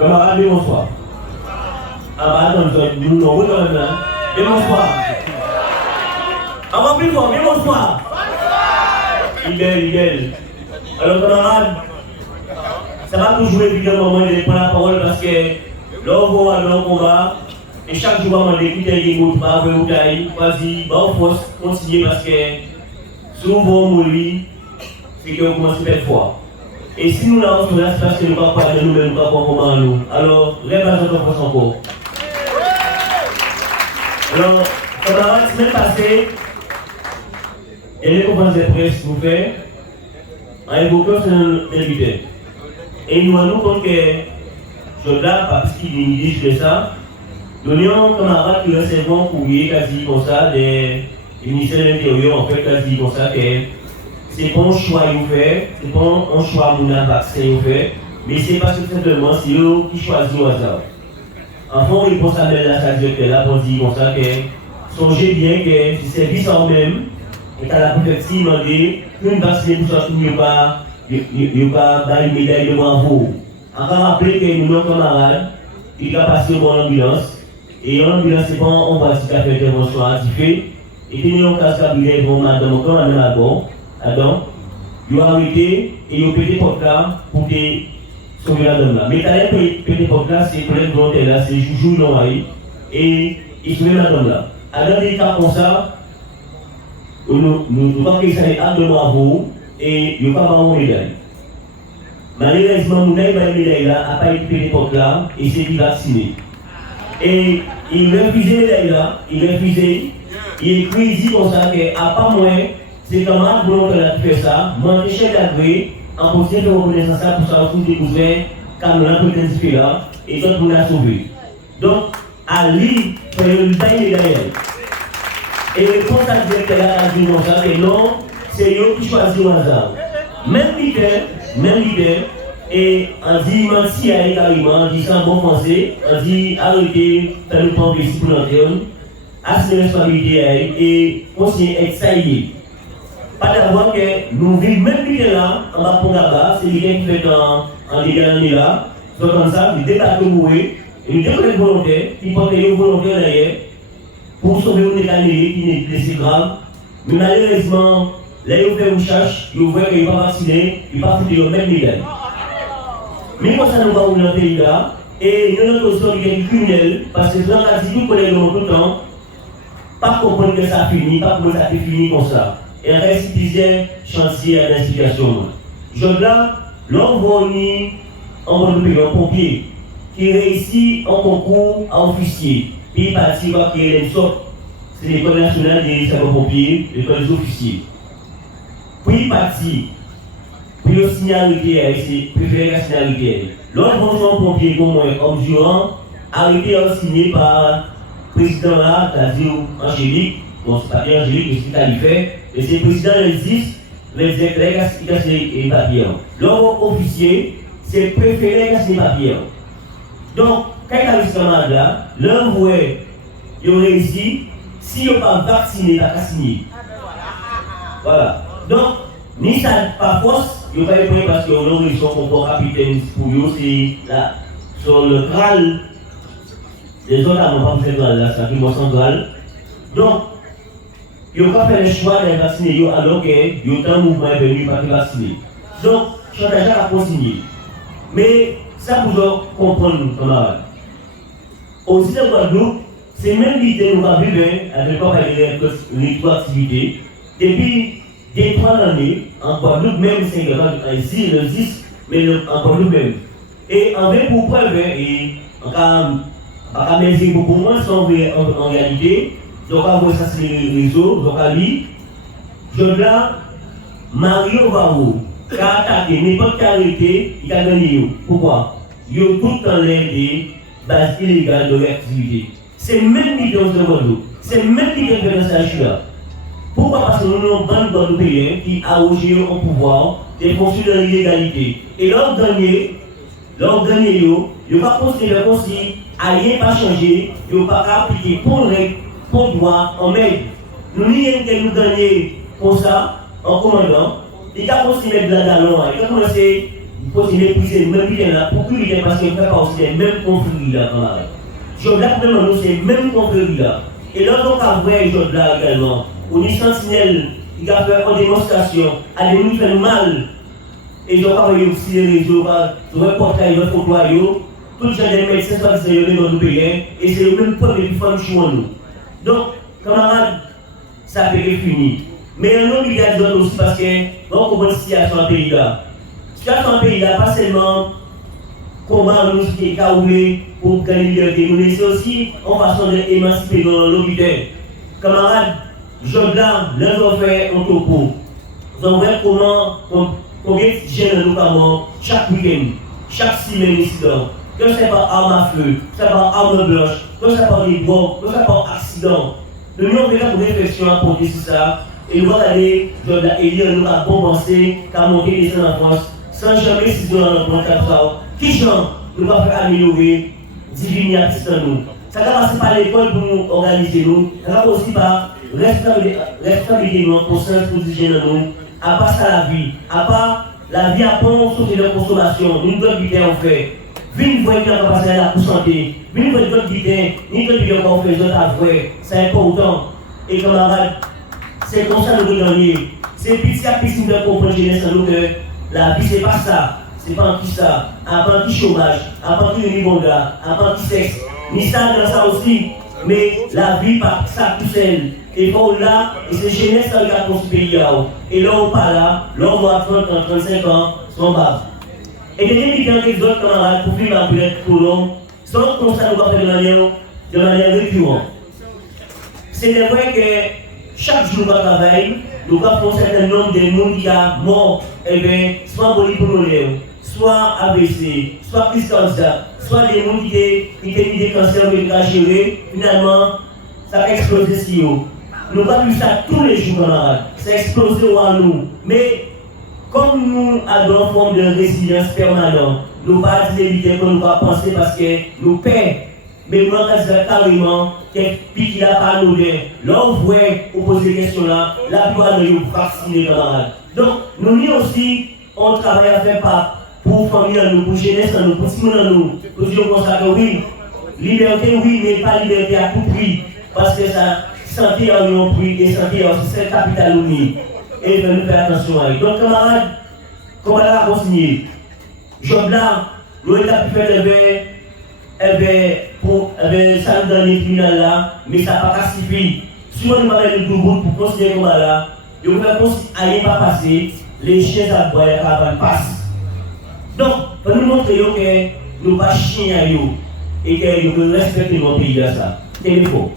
Camarade, bonsoir. Ah bah attends, nous nous quand même là. Et bonsoir. Avant plus fort, mais bonsoir. Idèle. Alors camarade, ça va toujours évidemment moi de prendre la parole parce que là on va dans le combat et chaque jour on écoute des mots pas vous taille, vas-y, bah on force continuer parce que souvent on mourir, c'est que on commence cette fois. Et si nous l'avons sur là, c'est parce que nous ne pouvons pas de nous-mêmes, nous ne pouvons pas nous. Alors, rêve à notre force encore. Alors, camarades, la semaine passée, il y a des conférences de presse nous fait en évoquant son invité. Et nous rendons compte que, je là, parce qu'il dirige de ça, nous avons camarades qui recevent un courrier quasi comme ça, des ministères de l'Intérieur, en fait, quasi comme ça, que c'est pas un choix qu'ils fait, c'est pas un choix de vaccin qu'ils fait, mais c'est parce que simplement c'est eux qui choisissent au hasard. Enfin, ils pensent à mettre la salle directeur là pour dire comme ça que songez bien que ce service en même est à la préfecture demandé qu'une vaccine pour ça qu'il n'y a pas une médaille de bravo. Encore rappeler que nous, nos camarades, ils ont passé dans l'ambulance, et l'ambulance, c'est pas on va se faire intervention à fait, et puis nous avons cassé la brigade pour madame encore, madame à bord. Donc, ils ont arrêté et ils ont pété porte là pour sauver la dame là. Mais t'as pété porte là, c'est pour les volontaires là, c'est joujou non et ils sauvent la dame là. À dans des cas comme ça, nous pas que ça est acte de bravo et ils n'ont pas avoir une médaille. Malheureusement, nous n'avons pas une médaille là, à pas été pété porte là et c'est vacciné. Et il refusait la médaille là, il refusait, il écrit ici comme ça qu'à pas moins. C'est camarades volontaires qui fait ça, moi je suis d'agréer, en possible de reconnaissance pour savoir tous les cousins, car nous l'avons intensifié là, et d'autres nous l'avons sauvé. Donc, à lui, il faut une taille légale. Et le contact directeur là a dit comme ça, que non, c'est eux qui choisissent au hasard. Même leader, et on dit, si il y a carrément, on dit ça en bon français, on dit arrêtez, faites le temps ici pour l'antenne, assumer responsabilité et conseiller excité. Pas d'avoir que nous vivons même plus là, en bas pour là-bas, c'est quelqu'un qui fait en légal là, soit comme ça, il débarque mourir, et nous débarque volontaire, qui porte les volontaires derrière, pour sauver une écaille qui n'est blessé grave. Mais malheureusement, là, ils ont fait une recherche, ils ont vu qu'ils ne sont pas vaccinés, ils ne sont pas foutus au même légal. Mais quand ça nous va dans le pays là, et nous avons aussi des criminels, parce que dans la vie, nous connaissons tout le temps, pas comprendre que ça a fini, pas que ça a fini comme ça. Et il reste plusieurs chantiers à l'investigation. Là, l'on voit un pompier qui réussit en concours à officier. Puis il partit voir qu'il y a une sorte, c'est l'école nationale des sapeurs-pompiers, l'école des officiers. Puis il partit, puis il signalité, c'est préféré la signalité. L'autre pompier, comme moi, homme durant, arrêté et signé par le président là, c'est-à-dire Angélique. Bon, c'est pas bien Angélique, mais c'est qualifié. Et c'est le président le 10, le directeur qui a signé les papiers. L'homme officier, c'est le préféré qui a signé les papiers. Donc, quand il y a ce camarade là, l'homme voit, il réussit, si il n'est pas vacciné, il n'a pas signé. Voilà. Donc, ni ça pas force, il n'y a pas de point parce qu'on a une son pour capitaine pour eux, c'est là, sur le Graal. Les autres n'ont pas fait Graal là, ça fait moi sans Graal. Donc, ils n'ont pas fait le choix de vacciner alors que un mouvement est venu pour vacciner. Donc, chantage a consigné. Mais ça, vous devez comprendre, camarades. Aussi, de Guadeloupe, c'est même l'idée nous va vivre avec les trois activités. Depuis 2-3 années, en Guadeloupe, même si ici, le 10, mais en Guadeloupe même. Et en vrai, pour preuve, et en cas, mais beaucoup moins sont en réalité. Donc, à voir ça sur les réseaux, donc à lui, je là, Mario Varro, qui a attaqué, n'importe qui a arrêté, il a gagné. Pourquoi? Il y a tout le temps des bases illégales de l'activité. C'est même l'idée de Guadeloupe, c'est même l'idée de la là. Pourquoi? Parce que nous avons un bande Guadeloupéens qui a arrogé au pouvoir des fonctions de l'illégalité. Et leur gagné, il va considérer comme si rien n'a pas changé, il ne va pas appliquer pour règle. Pour droit en main. Nous n'avons que nous gagner comme ça, en commandant, il a commencé à mettre de la galon, il a commencé continuer à pousser même bien là, pour que les parce qu'on ne fait pas aussi les mêmes conflits là, camarades. Je là, pour nous, c'est les mêmes conflits là. Et là, on a vu je là également, on est sentinelle, il a fait une démonstration, à des minutes fait mal. Et je vais parler aussi les réseaux, je vais porter les photos, tout le gens des médecins, c'est le même dans nos pays, et c'est le même peuple qui fait chez nous. Donc, camarades, ça peut être fini. Mais un autre, il y a des autres aussi parce que, on comprend la situation dans le pays là. La situation dans le pays là, pas seulement comment nous qui est caoulé pour gagner liberté, mais c'est aussi en façon d'émanciper dans l'hôpital. Camarades, je là, l'un doit faire un topo. Vous allez voir combien de jeunes notamment chaque week-end, chaque semaine incident. Que ce n'est pas arme à feu, que ce n'est pas arme blanche, que ce n'est pas des bombes, que ce n'est pas accident. Nous avons fait une réflexion à porter sur ça. Et nous allons aller, nous avons compensé, qu'à monter les en France, sans jamais si nous avons un ça. Qui genre nous allons faire améliorer, diminuer à nous. Ça va passer par l'école pour nous organiser nous. Ça va aussi par responsabilité nous, conscience pour nous, à part ça la vie. À part la vie à pont, sauf de consommation, nous devons bien en fait. Vine voyez qu'on va passer à la pour santé. Vine voyez qu'on dit, ni que tu encore fait d'autres à vrai. C'est important. Et camarades, c'est comme ça que nous devons gagner. C'est petit à petit de comprendre jeunesse en nous que la vie c'est pas ça. C'est pas un petit ça. Un petit chômage, un petit niveau là, un petit sexe. Ni ça dans ça aussi. Mais la vie par ça tout seul. Et pour là, et c'est jeunesse qui a construit ce pays. Et là on parle là on voit 30 ans, 35 ans, sont bas. Et les gens qui ont d'autres camarades pour vivre la vie pour l'homme, sont comme ça nous va faire de manière récurrente. C'est vrai que chaque jour nous travaillons, nous avons un certain nombre de gens qui sont morts, et bien, soit polypulmonaire, soit AVC, soit crise cardiaque, soit des gens qui ont des cancers qui ont géré, finalement, ça a explosé si haut. Nous avons vu ça tous les jours, camarades. Ça a explosé à nous. Mais comme nous avons une forme de résilience permanente, nous ne pouvons pas éviter que nous ne penser parce que nous payons. Mais nous avons dit carrément qu'il n'a pas anodin. Là, on voit vous poser des questions là, la plupart de nous vacciner, camarades. Donc, nous aussi, on travaille à faire pour famille, pour jeunesse, pour tout le monde, pour dire comme ça que oui, liberté, oui, mais pas liberté à tout prix. Parce que ça, santé a un prix et santé a aussi c'est le capital uni. Et il faut nous faire attention à eux. Donc, camarades, comment on va continuer? Job là, nous avons pu faire pour ça dans les criminels là, mais ça n'a pas suffi. Si on nous met le double pour considérer comme là, il faut faire comme si rien pas passé, les chiens à boire, la caravane passe. Donc, pour nous montrer que nous ne sommes pas chiens à eux et que nous respectons notre pays là ça. C'est le faux.